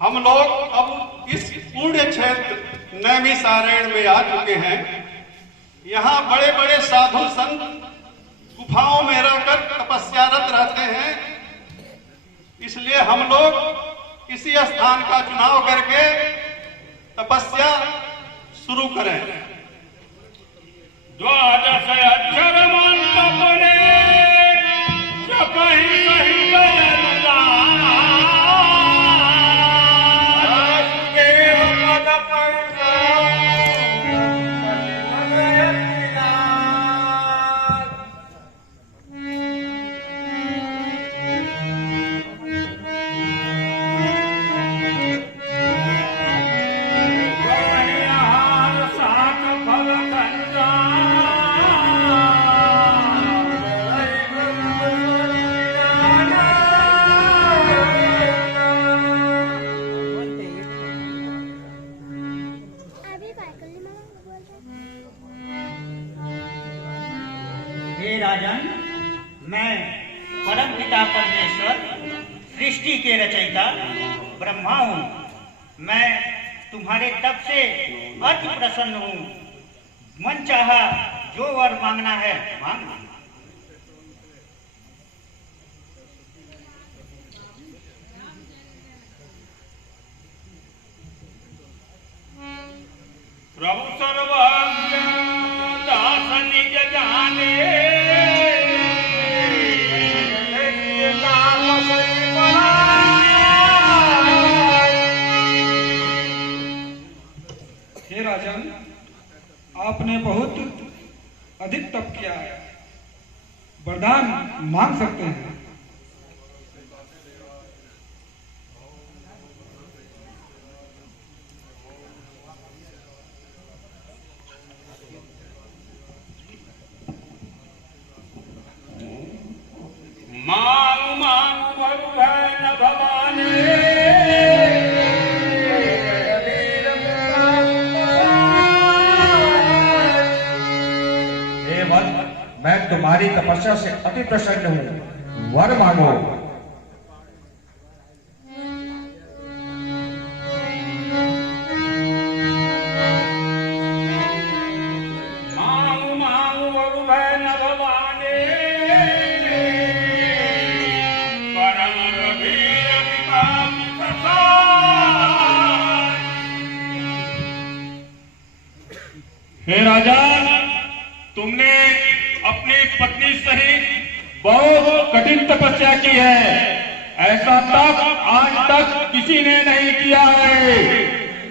हम लोग अब इस पुण्य क्षेत्र नैमिषारण्य में आ चुके हैं। यहाँ बड़े बड़े साधु संत गुफाओं में रहकर तपस्यारत रहते हैं। इसलिए हम लोग इसी स्थान का चुनाव करके तपस्या शुरू करें। द्वादश अक्षर मंत्र पढ़े जपहि सहित राजन, मैं परम पिता परमेश्वर सृष्टि के रचयिता ब्रह्मा हूँ। मैं तुम्हारे तप से अति प्रसन्न हूँ। मन चाहा जो वर मांगना है मांगना। प्रभु सर्वज्ञ दास निज जाने हे राजन, आपने बहुत अधिक तप किया है, वरदान मांग सकते हैं। मांग मांग भव न भवानी मैं तुम्हारी तपस्या से अति प्रसन्न हूँ, वर मांगो। मांग मांग वरुभय न भवानी परम रघुवीर विकाम प्रसाद। हे राजा, तुमने अपनी पत्नी सहित बहुत कठिन तपस्या की है। ऐसा तप आज तक किसी ने नहीं किया है।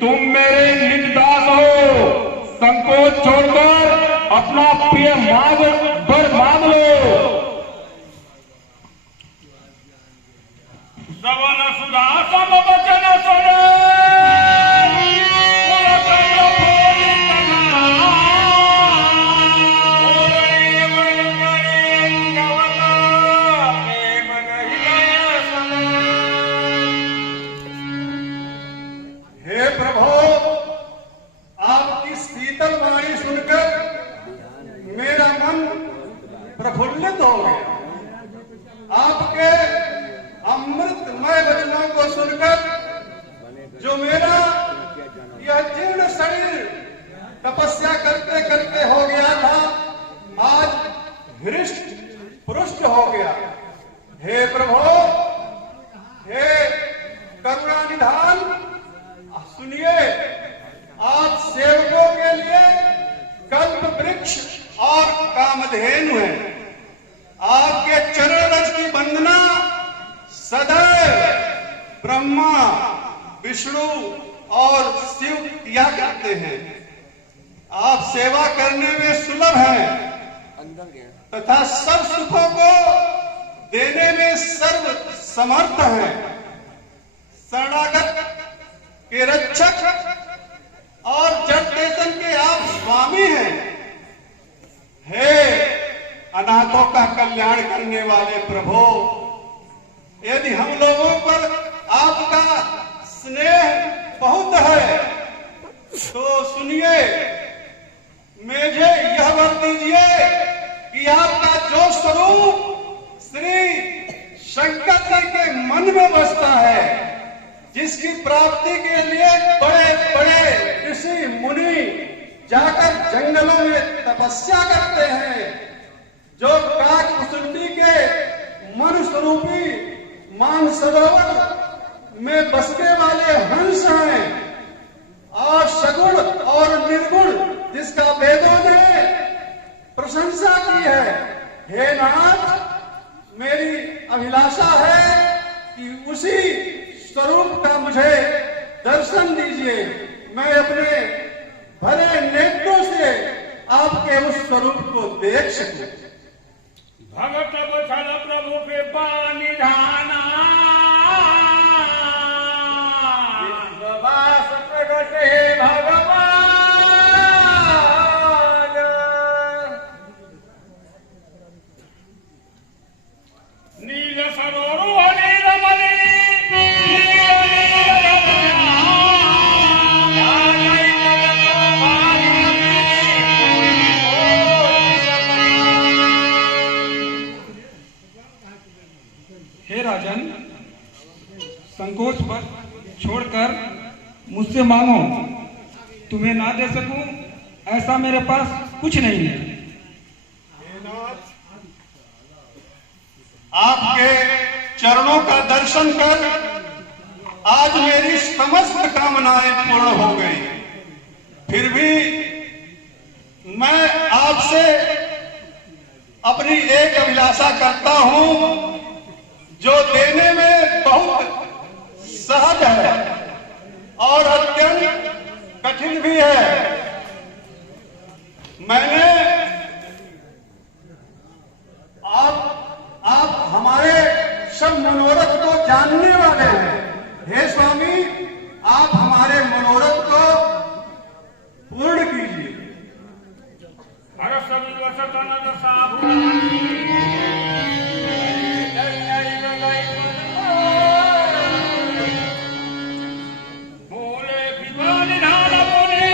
तुम मेरे निजदास हो। संकोच छोड़कर अपना प्रिय वर मांग लो। श्रवण सुधा सम वचन सुने प्रफुल्लित हो गया। आपके अमृतमय वचनों को सुनकर जो मेरा यह जीर्ण शरीर तपस्या करते करते हो गया था, आज हृष्ट पुष्ट हो गया। हे प्रभु, हे करुणा निधान, सुनिए, आप सेवकों के लिए कल्प वृक्ष और कामधेनु है। आपके चरण रज की वंदना सदैव ब्रह्मा, विष्णु और शिव किया करते हैं। आप सेवा करने में सुलभ हैं तथा सब सुखों को देने में सर्व समर्थ हैं। शरणागत के रक्षक और जगदेशन के आप स्वामी हैं। हे अनाथों का कल्याण करने वाले प्रभु, यदि हम लोगों पर आपका स्नेह बहुत है तो सुनिए, मुझे यह वर दीजिए कि आपका जो स्वरूप श्री शंकर जी के मन में बसता है, जिसकी प्राप्ति के लिए बड़े बड़े ऋषि मुनि जाकर जंगलों में तपस्या करते हैं, जो काकभूषुंडी के मन स्वरूपी मानसरोवर में बसने वाले हंस हैं, और सगुण और निर्गुण जिसका वेदों ने प्रशंसा की है। हे नाथ, मेरी अभिलाषा है कि उसी स्वरूप का मुझे दर्शन दीजिए, मैं अपने भरे नेत्रों से आपके उस स्वरूप को देख सकूं। भगत बचल प्रभु के पानी धाना, विश्ववास प्रगट हे भगवान, नील सरोवर नीलमणि, हे राजन, संकोच पर छोड़कर मुझसे मांगो, तुम्हें ना दे सकूं ऐसा मेरे पास कुछ नहीं है। आपके चरणों का दर्शन कर आज मेरी समस्त कामनाएं पूर्ण हो गई। फिर भी मैं आपसे अपनी एक अभिलाषा करता हूं, जो देने में बहुत सहज है और अत्यंत कठिन भी है। मैंने आप हमारे सब मनोरथ को जानने वाले हैं। हे स्वामी, आप हमारे मनोरथ को पूर्ण कीजिए। हर सभी वसतन साबुरानी, बोले विवाद धान बोले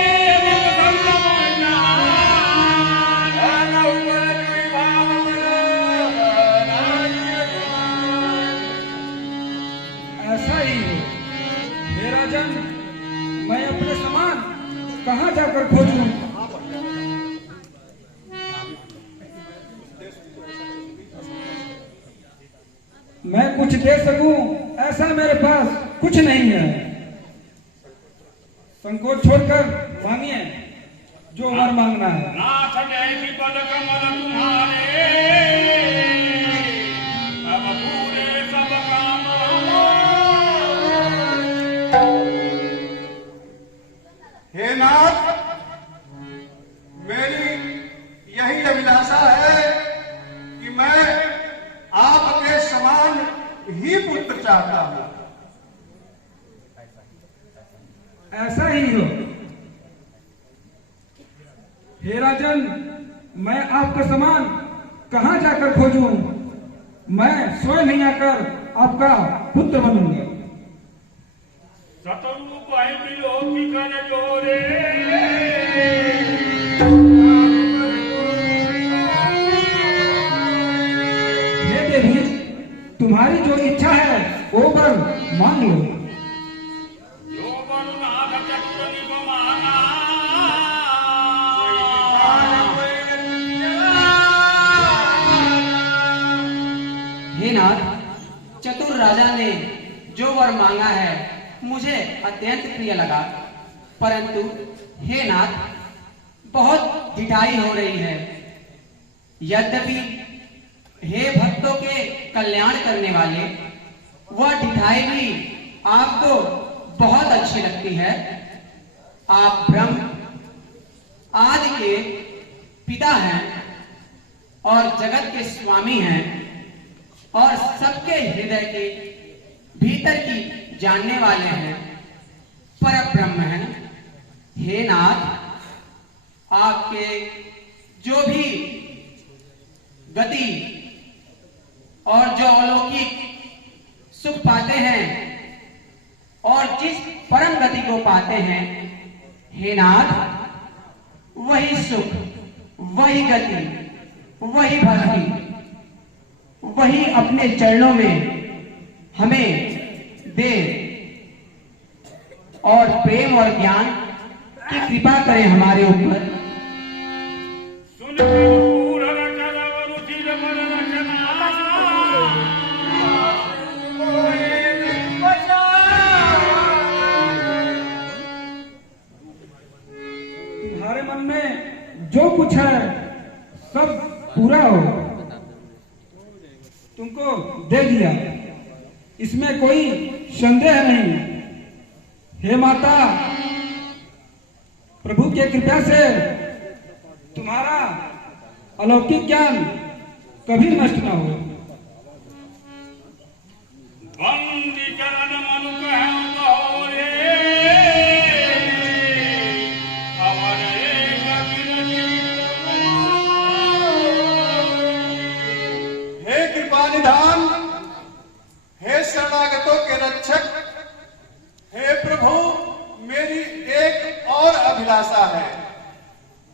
ऐसा ही है। हे राजन, मैं अपने समान कहाँ जाकर खोजूं? मैं कुछ दे सकूं ऐसा मेरे पास कुछ नहीं है। संकोच छोड़कर मांगिए जो वर मांगना है। नाथ जय पद कमल तुम्हारे, अब पूरे सब काम हे नाथ, मेरी यही अभिलाषा है कि मैं आपके समान ही पुत्र चाहता हूं। ऐसा ही हो। हे राजन, मैं आपका समान कहाँ जाकर खोजूं? मैं स्वयं ही आकर आपका पुत्र बनूंगा। सतरूप है विलोकी कर जोरे, हे देवी, तुम्हारी जो इच्छा है वो वर मांग लो। जो वरुणाथ चतुर निगमाना, हे नाथ, चतुर राजा ने जो वर मांगा है मुझे अत्यंत प्रिय लगा, परंतु हे नाथ, बहुत ढिठाई हो रही है। यद्यपि हे भक्तों के कल्याण करने वाले, वह ढिठाई भी आपको बहुत अच्छी लगती है। आप ब्रह्म आदि के पिता हैं और जगत के स्वामी हैं और सबके हृदय के भीतर की जानने वाले हैं, पर ब्रह्म हैं। हे नाथ, आपके जो भी गति और जो अलौकिक सुख पाते हैं और जिस परम गति को पाते हैं, हे नाथ, वही सुख, वही गति, वही भक्ति, वही अपने चरणों में हमें दे। और प्रेम और ज्ञान की कृपा करें हमारे ऊपर। तुम्हारे मन में जो कुछ है सब पूरा हो, तुमको दे दिया, इसमें कोई संदेह नहीं। हे माता, प्रभु के कृपा से तुम्हारा अलौकिक ज्ञान कभी नष्ट न हो। हे कृपा निधान, हे शरणागतों के रक्षक, हे प्रभु, मेरी एक और अभिलाषा है।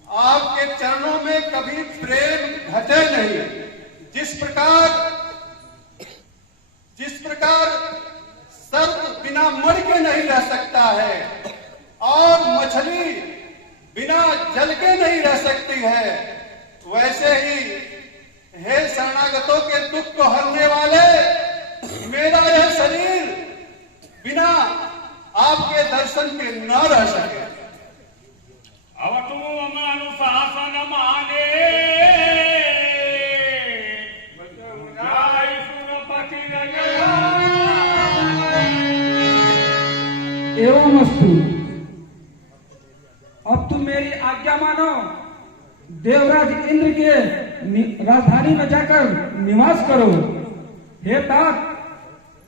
आपके चरणों में कभी प्रेम घटे नहीं। जिस प्रकार सर्प बिना मर के नहीं रह सकता है और मछली बिना जल के नहीं रह सकती है, वैसे ही हे शरणागतों के दुख को हरने वाले, मेरा यह शरीर बिना आपके दर्शन के न रह सके। अब तुम अनुशासन माने, एवं अस्तु। अब तुम मेरी आज्ञा मानो, देवराज इंद्र के राजधानी में जाकर निवास करो। हे तात,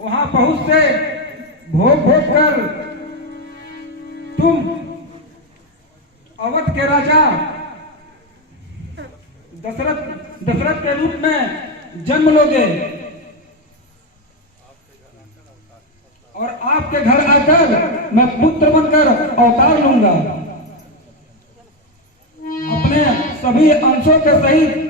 वहां पहुंच से भोग कर तुम अवध के राजा दशरथ के रूप में जन्म लोगे और आपके घर आकर मैं पुत्र बनकर अवतार लूंगा। अपने सभी अंशों के सहित